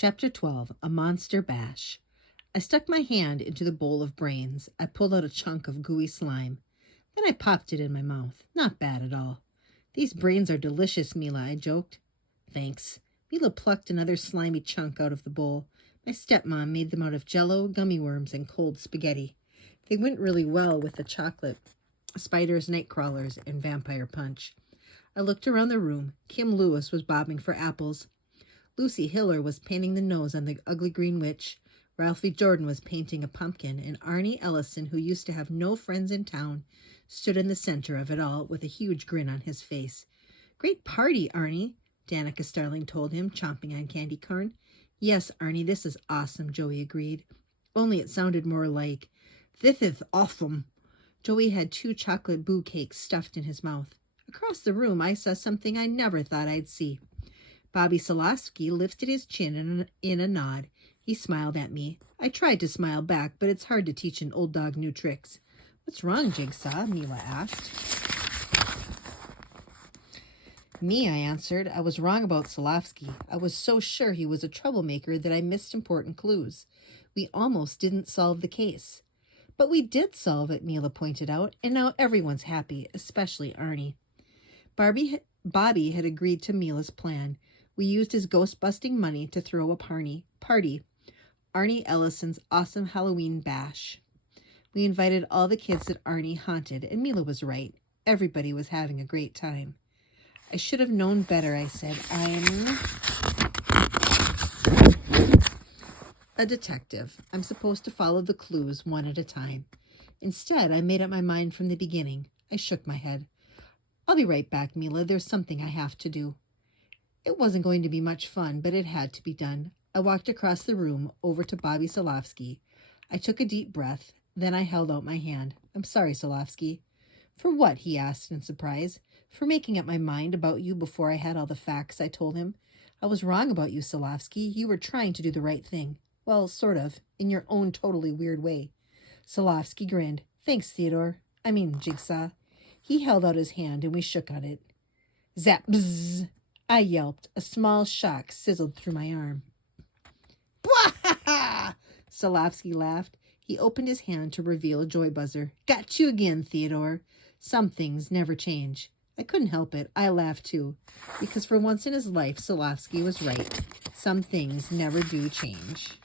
Chapter 12, A Monster Bash. I stuck my hand into the bowl of brains. I pulled out a chunk of gooey slime. Then I popped it in my mouth. Not bad at all. These brains are delicious, Mila, I joked. Thanks. Mila plucked another slimy chunk out of the bowl. My stepmom made them out of jello, gummy worms, and cold spaghetti. They went really well with the chocolate, spiders, night crawlers, and vampire punch. I looked around the room. Kim Lewis was bobbing for apples. Lucy Hiller was painting the nose on the ugly green witch. Ralphie Jordan was painting a pumpkin, and Arnie Ellison, who used to have no friends in town, stood in the center of it all with a huge grin on his face. "Great party, Arnie," Danica Starling told him, chomping on candy corn. "Yes, Arnie, this is awesome," Joey agreed. Only it sounded more like, "This is awesome." Joey had 2 chocolate boo cakes stuffed in his mouth. Across the room, I saw something I never thought I'd see. Bobby Solowski lifted his chin in a nod. He smiled at me. I tried to smile back, but it's hard to teach an old dog new tricks. "What's wrong, Jigsaw?" Mila asked. "Me," I answered. "I was wrong about Solowski. I was so sure he was a troublemaker that I missed important clues. We almost didn't solve the case." "But we did solve it," Mila pointed out, "and now everyone's happy, especially Arnie." Bobby had agreed to Mila's plan. We used his ghost-busting money to throw a party, Arnie Ellison's awesome Halloween bash. We invited all the kids that Arnie haunted, and Mila was right. Everybody was having a great time. "I should have known better," I said. "I'm a detective. I'm supposed to follow the clues one at a time. Instead, I made up my mind from the beginning." I shook my head. "I'll be right back, Mila. There's something I have to do." It wasn't going to be much fun, but it had to be done. I walked across the room over to Bobby Solowski. I took a deep breath. Then I held out my hand. "I'm sorry, Solowski." "For what?" he asked in surprise. "For making up my mind about you before I had all the facts," I told him. "I was wrong about you, Solowski. You were trying to do the right thing. Well, sort of, in your own totally weird way." Solowski grinned. "Thanks, Jigsaw." He held out his hand and we shook on it. Zap, bzzz. I yelped. A small shock sizzled through my arm. "Bwahaha!" Solowski laughed. He opened his hand to reveal a joy buzzer. "Got you again, Theodore." Some things never change. I couldn't help it. I laughed too, because for once in his life, Solowski was right. Some things never do change.